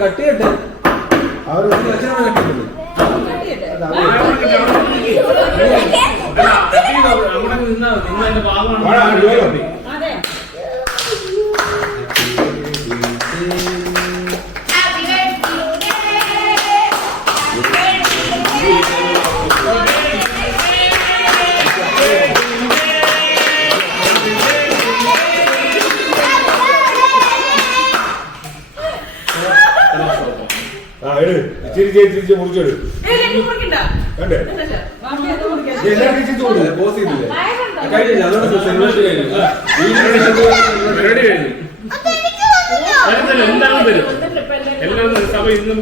കട്ടിയട്ടെ തിരിച്ച് മുറിച്ചെടു പോസ് ചെയ്തില്ലേ കഴിഞ്ഞില്ല അതുകൊണ്ട് എല്ലാവരും തരും എല്ലാവരും സഭ ഇന്നും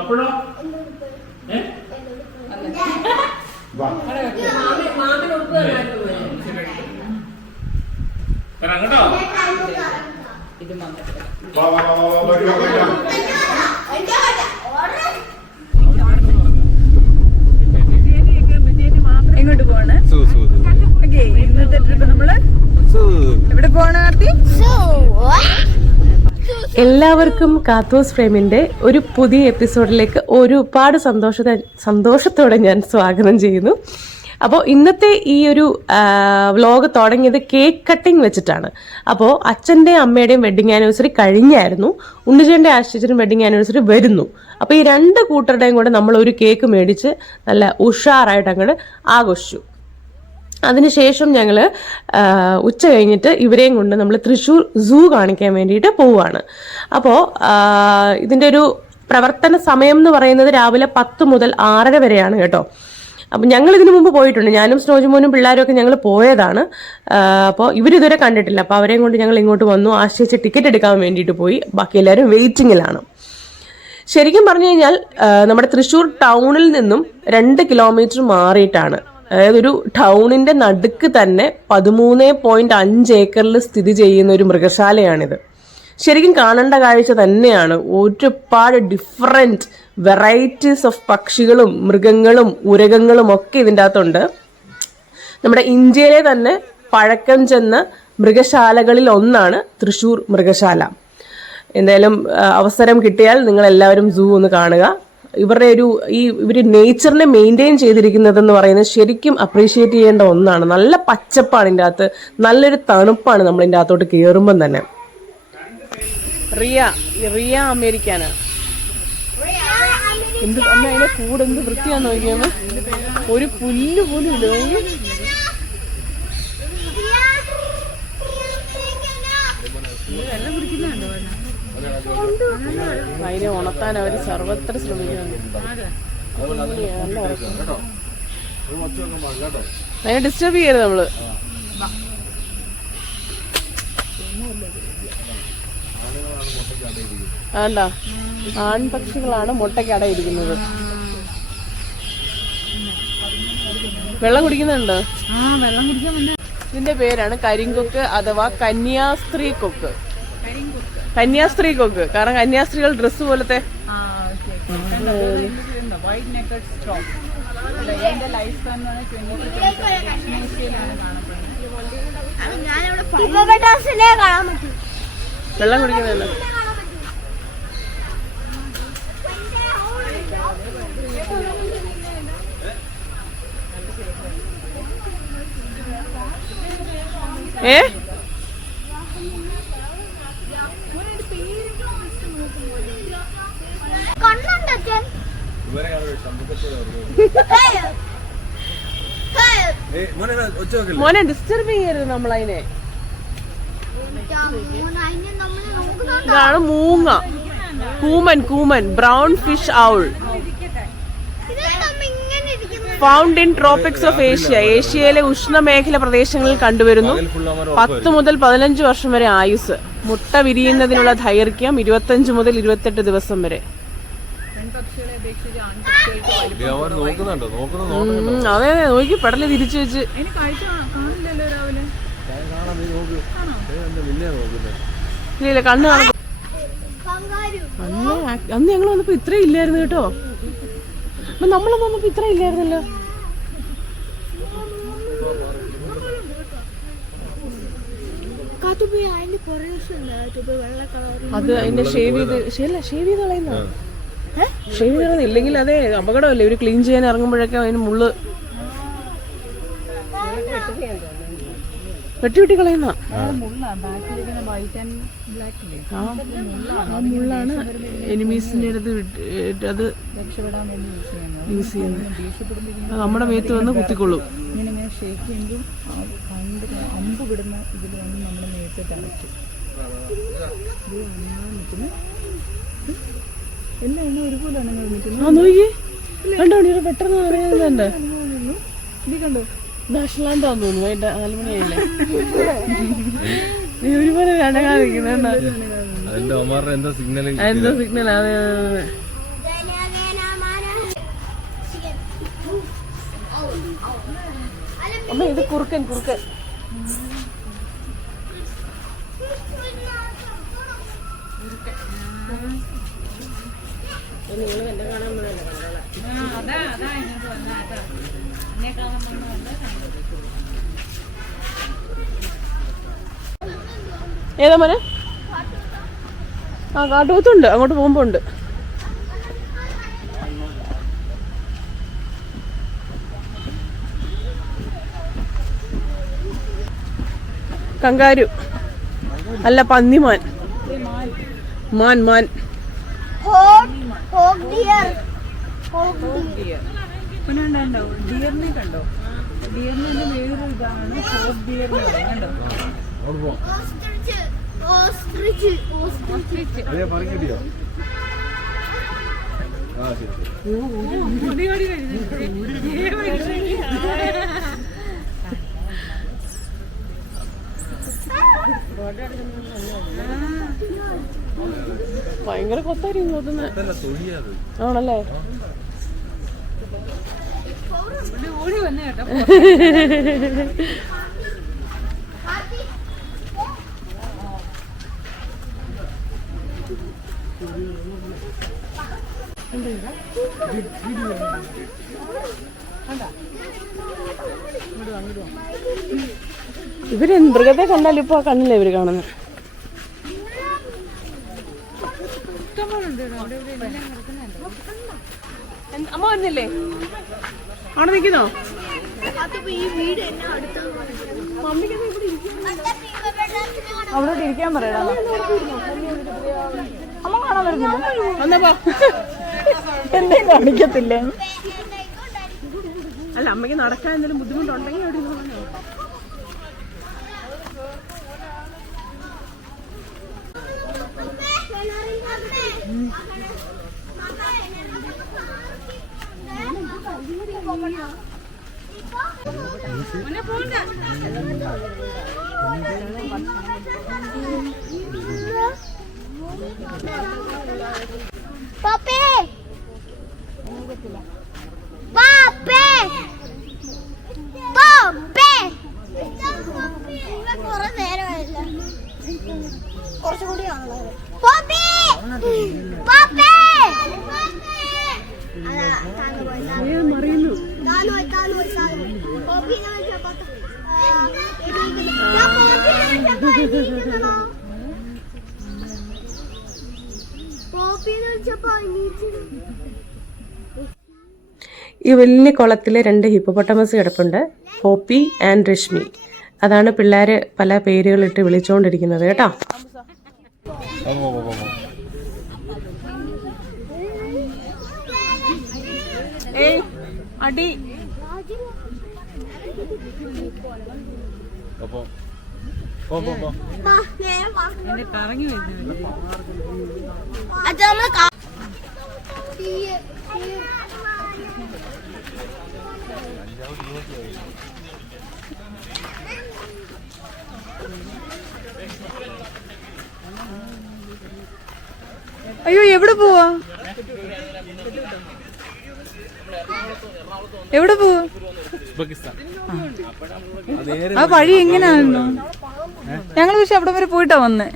അപ്പോഴോ കേട്ടോ എങ്ങോട്ട് പോവാണ്? ഇന്നത്തെ ട്രിപ്പ് നമ്മള് എവിടെ പോവാണ്? എല്ലാവർക്കും കാത്തോസ് ഫ്രെയിമിന്റെ ഒരു പുതിയ എപ്പിസോഡിലേക്ക് ഒരുപാട് സന്തോഷത്തോടെ ഞാൻ സ്വാഗതം ചെയ്യുന്നു. അപ്പോൾ ഇന്നത്തെ ഈ ഒരു വ്ലോഗ് തുടങ്ങിയത് കേക്ക് കട്ടിങ് വെച്ചിട്ടാണ്. അപ്പോൾ അച്ഛൻ്റെയും അമ്മയുടെയും വെഡിങ് ആനിവേഴ്സറി കഴിഞ്ഞായിരുന്നു, ഉണ്ണിച്ചേൻ്റെ ആശ്ചര്യത്തിനും വെഡിങ് ആനിവേഴ്സറി വരുന്നു. അപ്പോൾ ഈ രണ്ട് കൂട്ടരുടെയും കൂടെ നമ്മൾ ഒരു കേക്ക് മേടിച്ച് നല്ല ഉഷാറായിട്ട് അങ്ങോട്ട് ആഘോഷിച്ചു. അതിനുശേഷം ഞങ്ങൾ ഉച്ച കഴിഞ്ഞിട്ട് ഇവരെയും കൊണ്ട് നമ്മൾ തൃശ്ശൂർ സൂ കാണിക്കാൻ വേണ്ടിയിട്ട് പോവുകയാണ്. അപ്പോൾ ഇതിൻ്റെ ഒരു പ്രവർത്തന സമയം എന്ന് പറയുന്നത് രാവിലെ 10 മുതൽ 6:30 വരെയാണ് കേട്ടോ. അപ്പം ഞങ്ങൾ ഇതിനു മുമ്പ് പോയിട്ടുണ്ട്, ഞാനും സ്നോജുമോനും പിള്ളേരും ഒക്കെ ഞങ്ങൾ പോയതാണ്. അപ്പോൾ ഇവരിതുവരെ കണ്ടിട്ടില്ല. അപ്പോൾ അവരെയും കൊണ്ട് ഞങ്ങൾ ഇങ്ങോട്ട് വന്നു, ആശ്രയിച്ച് ടിക്കറ്റ് എടുക്കാൻ വേണ്ടിയിട്ട് പോയി. ബാക്കി എല്ലാവരും വെയിറ്റിങ്ങിലാണ്. ശരിക്കും പറഞ്ഞു കഴിഞ്ഞാൽ നമ്മുടെ തൃശ്ശൂർ ടൗണിൽ നിന്നും 2 കിലോമീറ്റർ മാറിയിട്ടാണ്, അതായത് ഒരു ടൗണിന്റെ നടുക്ക് തന്നെ 13.5 ഏക്കറിൽ സ്ഥിതി ചെയ്യുന്ന ഒരു മൃഗശാലയാണിത്. ശരിക്കും കാണേണ്ട കാഴ്ച തന്നെയാണ്. ഒരുപാട് ഡിഫറെന്റ് വെറൈറ്റീസ് ഓഫ് പക്ഷികളും മൃഗങ്ങളും ഉരകങ്ങളും ഒക്കെ ഇതിൻ്റെ അകത്തുണ്ട്. നമ്മുടെ ഇന്ത്യയിലെ തന്നെ പഴക്കം ചെന്ന മൃഗശാലകളിൽ ഒന്നാണ് തൃശ്ശൂർ മൃഗശാല. എന്തായാലും അവസരം കിട്ടിയാൽ നിങ്ങൾ എല്ലാവരും സൂ ഒന്ന് കാണുക. ഇവരുടെ ഇവർ നേച്ചറിനെ മെയിൻറ്റെയിൻ ചെയ്തിരിക്കുന്നതെന്ന് പറയുന്നത് ശരിക്കും അപ്രീഷിയേറ്റ് ചെയ്യേണ്ട ഒന്നാണ്. നല്ല പച്ചപ്പാണ് ഇതിൻ്റെ അകത്ത്, നല്ലൊരു തണുപ്പാണ് നമ്മൾ ഇതിൻ്റെ അകത്തോട്ട് കയറുമ്പം തന്നെ. റിയ അമേരിക്കാനാ. എന്ത് അമ്മ അതിന്റെ കൂടെ എന്ത് വൃത്തിയാന്ന് നോക്കിയാൽ ഒരു പുല്ല് പോലും ഇല്ല. അതിനെ ഉണർത്താൻ അവർ സർവത്ര ശ്രമിക്കുന്നുണ്ട്. അതിനെ ഡിസ്റ്റർബ് ചെയ്യരുത് നമ്മള്. ആണ്ട ആൺപക്ഷികളാണ് മുട്ടയ്ക്ക് അടയിരിക്കുന്നത്. വെള്ളം കുടിക്കുന്നുണ്ടോ? ഇതിന്റെ പേരാണ് കരിങ്കൊക്ക് അഥവാ കന്യാസ്ത്രീ കൊക്ക്. കന്യാസ്ത്രീ കൊക്ക് കാരണം കന്യാസ്ത്രീകൾ ഡ്രസ്സ് പോലത്തെ. വെള്ളം കുടിക്കുന്നുണ്ടോ? മോനെ ഡിസ്റ്റർബ് ചെയ്യരുത് നമ്മളതിനെ. ഇതാണ് മൂങ്ങ, കൂമൻ brown fish owl. Found in tropics of Asia. ഏഷ്യയിലെ ഉഷ്ണമേഖല പ്രദേശങ്ങളിൽ കണ്ടുവരുന്നു. 10 മുതൽ 15 വർഷം വരെ ആയുസ്. മുട്ട വിരിയുന്നതിനുള്ള ദൈർഘ്യം 25 മുതൽ 28 ദിവസം വരെ. അതെ നോക്കി പെടല് തിരിച്ചു വെച്ച്. ഇല്ല കണ്ണ് കാണും. അന്ന് ഞങ്ങൾ വന്നപ്പോ ഇത്ര ഇല്ലായിരുന്നു കേട്ടോ. നമ്മൾ വന്നപ്പോ ഇത്ര ഇല്ലായിരുന്നല്ലോ. അത് അതിന്റെ ഷേവ് ചെയ്ത് കളയുന്ന ഇല്ലെങ്കിൽ അതെ അപകടമല്ലേ. ഒരു ക്ലീൻ ചെയ്യാൻ ഇറങ്ങുമ്പോഴൊക്കെ അതിന് മുള്ള് വെട്ടി കളയുന്ന ആ മുള്ളാണ് എനിമീസിന്റെ അടുത്ത് അത് യൂസ് ചെയ്യുന്നത്. അത് നമ്മുടെ മേത്ത് വന്ന് കുത്തിക്കൊള്ളും. ആ നോക്കി കണ്ടോ പെട്ടെന്ന് പറയുന്നുണ്ട്. നാഷണലാന്താന്ന് തോന്നുന്നു. അതിന്റെ 4 മണിയായില്ലേ. ഒരുപോലെ കണക്കാതിരിക്കുന്ന എന്തോ സിഗ്നൽ. അതെ അമ്മ ഇത് കുറുക്കൻ. ഏതാ മോനെ? ആ കാട്ടുപോത്തുണ്ട്. അങ്ങോട്ട് പോകുമ്പോ ഉണ്ട്. കങ്കാരു അല്ല പന്നിമാൻ. മാൻ ഡിയറിനെ കണ്ടോ? ഡിയറിന്റെ വേറൊരു ഇതാണ് ഹോപ്പ് ഡിയർ എന്ന് പറയുന്നത്. ഭയങ്കര കൊത്തായിരിക്കും തോന്നുന്നത്. ആണല്ലേ? ഓടി വന്നെ കേട്ടോ. ഇവര് മൃഗത്തെ കണ്ടാലും ഇപ്പൊ കണ്ണില്ല ഇവര് കാണുന്നത്. അമ്മ വരുന്നില്ലേ? അവിടെ നിൽക്കുന്നോ? അവിടോട്ട് ഇരിക്കാൻ പറയണോ? അമ്മ കാണാൻ വരുന്നില്ല. എന്നപ്പോ എന്നെ കാണിക്കത്തില്ലേ? അല്ല അമ്മയ്ക്ക് നടക്കാൻ എന്തെങ്കിലും ബുദ്ധിമുട്ടുണ്ടെങ്കിൽ അവിടെ ഇരുന്നോ. കുറച്ചുകൂടി ഈ വലിയ കുളത്തിൽ 2 ഹിപ്പോപ്പൊട്ടാമസ് കിടപ്പുണ്ട്. Poppy and Rashmi. അതാണ് പിള്ളേര് പല പേരുകളിട്ട് വിളിച്ചുകൊണ്ടിരിക്കുന്നത് കേട്ടോ. അടി കറങ്ങി വരുന്നു. അയ്യോ എവിടെ പോവാ? എവിടെ പോവാ? ആ വഴി എങ്ങനെയായിരുന്നു? ഞങ്ങൾ പക്ഷെ അവിടെ വരെ പോയിട്ടാ വന്നേ.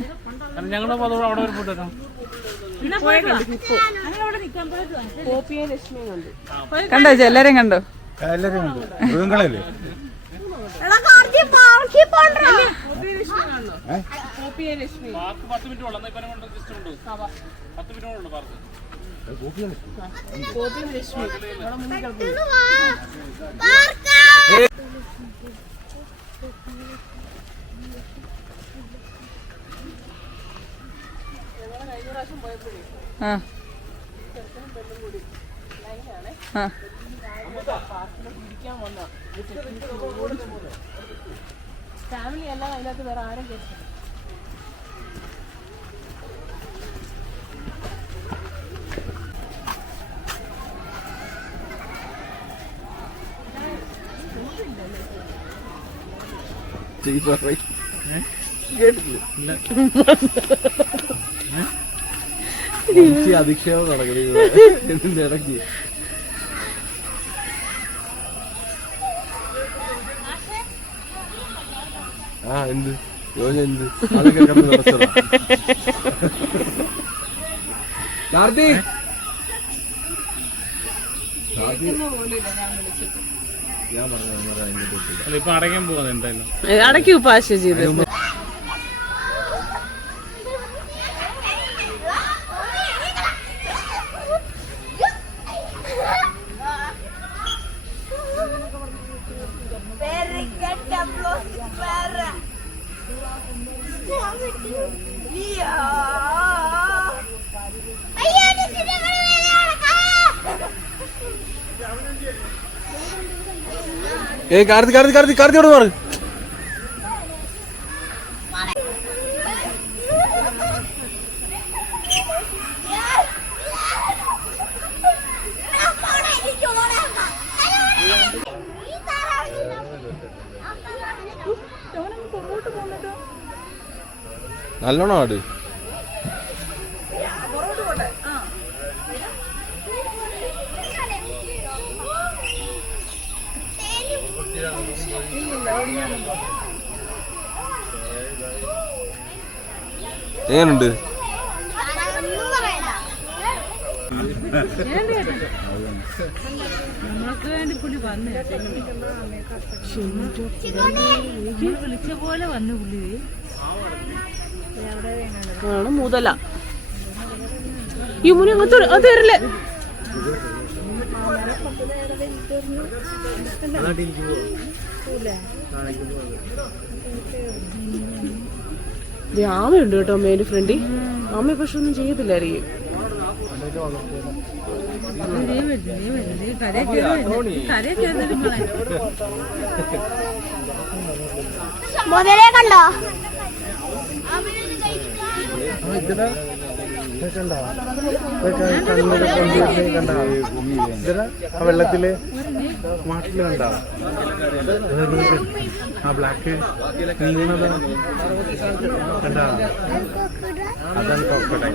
കണ്ടോ എല്ലാരെയും കണ്ടോ? മൃഗങ്ങളല്ലേ? ഫാമിലി എല്ലാം അതിനകത്ത് വേറെ ആരും കേട്ടില്ല. അധിക്ഷേപം നടക്കുന്നത് ഇതിന്റെ ഇടയ്ക്ക്. എന്ത് എന്ത് അതൊക്കെ കാർത്തിക് ഞാൻ പറഞ്ഞു ഇപ്പൊ അടയ്ക്കാൻ പോവാ എന്തായാലും അടയ്ക്കൂ പാശ ചെയ്ത്. കാർത്തിയോട് മാറ്. നല്ലോണം ആട്. എങ്ങനുണ്ട്? നമ്മൾക്ക് വേണ്ടി പുള്ളി വന്നു വിളിച്ച പോലെ വന്നു പുള്ളി. ആണ് മുതല ഈ മുനി അങ്ങനത്തെ അത് തരല്ലേ. ആമയുണ്ട് കേട്ടോ അമ്മേന്റെ ഫ്രണ്ടിൽ. അമ്മ പക്ഷെ ഒന്നും ചെയ്യത്തില്ലായിരിക്കും. മുതലേ കണ്ടോ? വെള്ളത്തില് മാട്ടില് കണ്ടാ ആ ബ്ലാക്ക് നീങ്ങുന്നത് കണ്ടാ? അതാണ് കോക്കടൈൽ.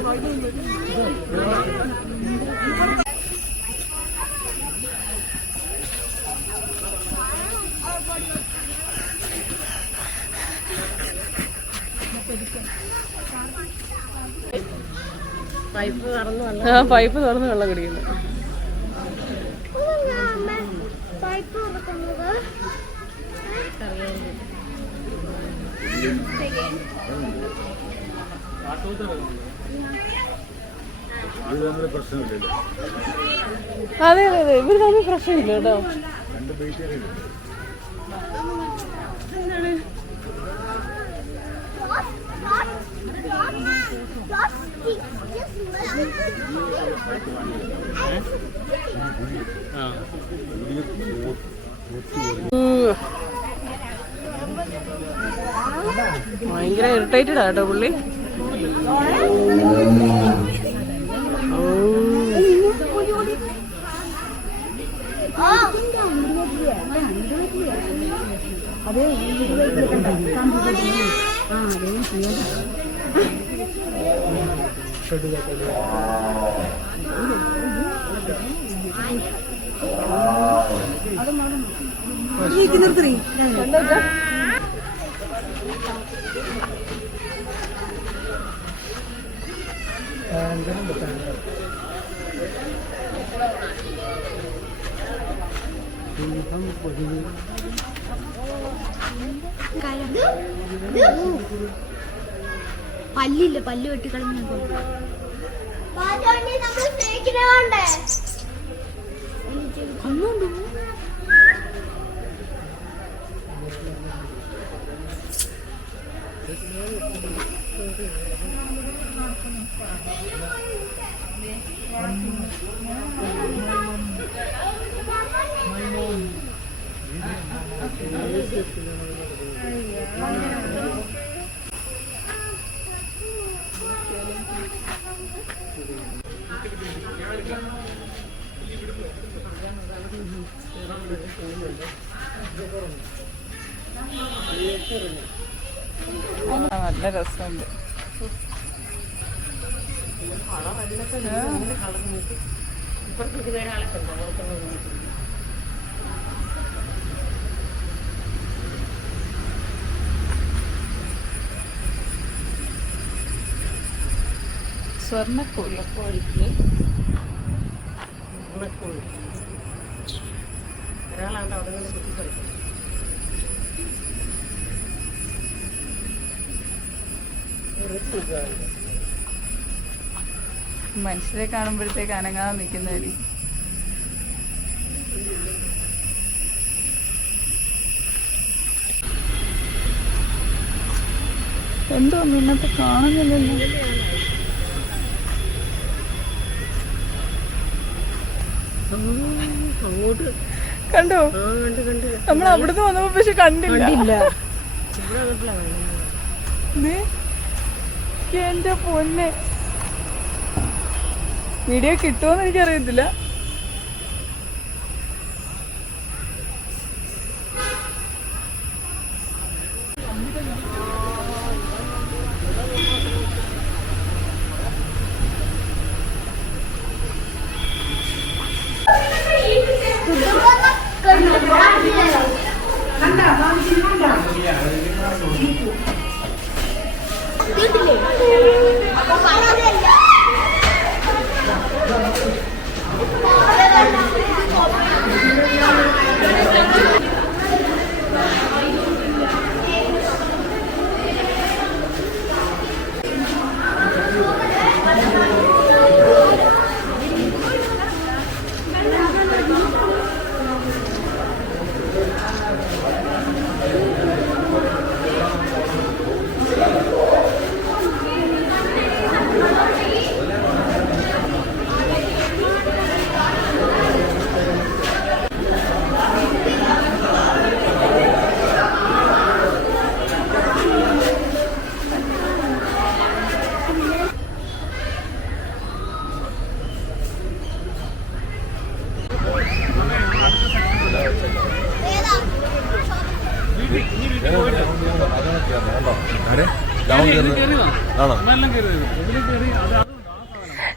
പൈപ്പ് തുറന്ന് വെള്ളം കുടിക്കുന്നു. അതെ അതെ അതെ ഇവര് തമ്മിൽ പ്രശ്നമില്ല കേട്ടോ. ഭയങ്കര ഇറിറ്റേറ്റഡ് ആട്ടോ പുള്ളി. Oh. പല്ലില്ല, പല്ല് വെട്ടിക്കളഞ്ഞ കണ്ണുണ്ടോ? നല്ല രസമുണ്ട്. സ്വർണ്ണക്കോഴി ഒരാളാണ്ട് അവിടെ നിന്ന് കുത്തി കളിക്കും. മനുഷ്യരെ കാണുമ്പോഴത്തേക്ക് അനങ്ങാതെ നിൽക്കുന്നതായിരിക്കും. എന്തോ ഇന്നത്തെ കാണുന്നില്ലല്ലോ. കണ്ടോ? നമ്മൾ അവിടുന്ന് വന്നപ്പോ പക്ഷെ കണ്ടില്ല. എന്റെ പൊന്നെ, വീഡിയോ കിട്ടുമോന്ന് എനിക്കറിയത്തില്ല.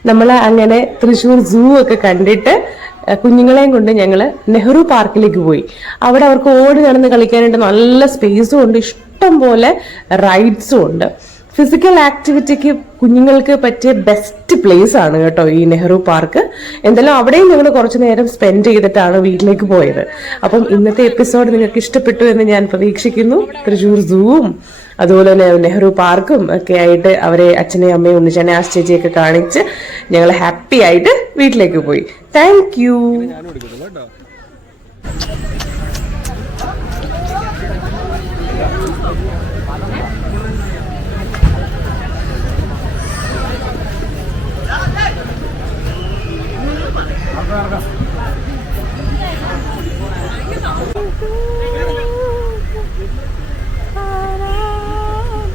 നമ്മൾ അങ്ങനെ തൃശ്ശൂർ സൂ ഒക്കെ കണ്ടിട്ട് കുഞ്ഞുങ്ങളെയും കൊണ്ട് ഞങ്ങള് നെഹ്റു പാർക്കിലേക്ക് പോയി. അവിടെ അവർക്ക് ഓടി നടന്ന് കളിക്കാനായിട്ട് നല്ല സ്പേസും ഉണ്ട്, ഇഷ്ടം പോലെ റൈഡ്സും ഉണ്ട്. ഫിസിക്കൽ ആക്ടിവിറ്റിക്ക് കുഞ്ഞുങ്ങൾക്ക് പറ്റിയ ബെസ്റ്റ് പ്ലേസ് ആണ് കേട്ടോ ഈ നെഹ്റു പാർക്ക്. എന്തായാലും അവിടെയും ഞങ്ങൾ കുറച്ചു നേരം സ്പെൻഡ് ചെയ്തിട്ടാണ് വീട്ടിലേക്ക് പോയത്. അപ്പം ഇന്നത്തെ എപ്പിസോഡ് നിങ്ങൾക്ക് ഇഷ്ടപ്പെട്ടു എന്ന് ഞാൻ പ്രതീക്ഷിക്കുന്നു. തൃശ്ശൂർ സൂവും അതുപോലെ തന്നെ നെഹ്റു പാർക്കും ഒക്കെ ആയിട്ട് അവരെ അച്ഛനെയും അമ്മയും ഉണ്ണിച്ചനെ ചേച്ചിയൊക്കെ കാണിച്ച് ഞങ്ങൾ ഹാപ്പി ആയിട്ട് വീട്ടിലേക്ക് പോയി. Thank you.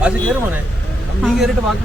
അത് കേറുമോനെ, നീ കേറിട്ട് ബാക്കി